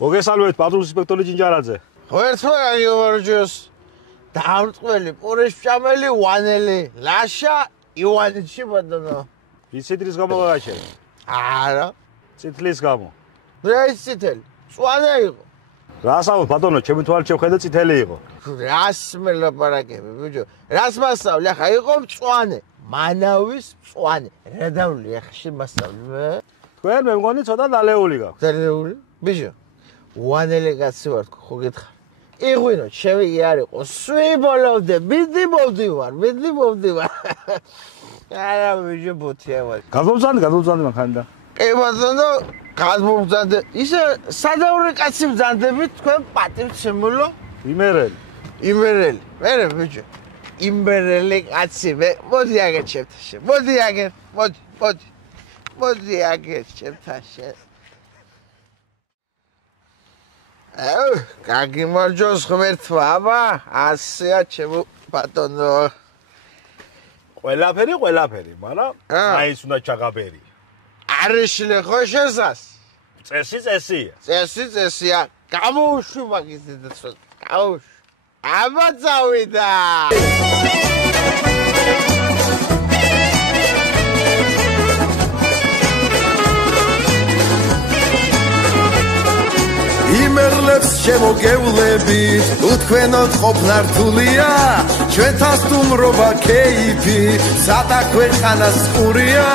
მოგესალმებით, პატრულ ინსპექტორი ჯინჯარაძე. ხო ერთმა გაგიმარჯოს. დამრტყელი, პურიშჭამელი, ვანელი, ლაშა, ივანიჩი ბატონო. იცით რის გამო ვაჩერე? არა. წითლის გამო. რა ის წითელი? მწვანე იყო. რას ამბობ ბატონო, ჩემი თვალით შევხედე წითელი იყო. რას მელაპარაკები, ბიჭო? რას მასწავლე? ახლა იყო მწვანე. მანავის მწვანე. რა დავლი ახში მასწავლე მე? თქვენ მე მგონი ცოტა დალეული გაქვთ. დალეული? ბიჭო. ვანელი კაცი ვარ, ხო გითხარ. იღვინო, შევი არ იყო. სვიბოლოვდე, მიდი მოვდივარ. არა, ბიჭო, ბოთია ვარ. გადმოვძანდი მანქანიდან. კი ბატონო, გადმოვძანდი. ისე სადაური კაცი ბძანდებით თქვენ პატივცემულო? იმერელი. მერე ბიჭო. იმერელი კაცი მე. მოდი აგერ ჩემთაშე. მოდი აგერ ჩემთაშე. გაგიმარჯოს ღმერთმა, აბა, ასეა ჩემო ბატონო. ყველაფერი, მაგრამ აიც უნდა ჩაღაბერი. არიშლე ხო შესას? წესია. გამოუშვი მაგის დედაცვა. გამოუშვი. აბა წავიდა. იმერლებს შემოგევლებით, თუ თქვენოთ ყოფნა რთულია, ჩვენთან სტუმრობა ქეიფი, სადა ქვეყანას ყურია,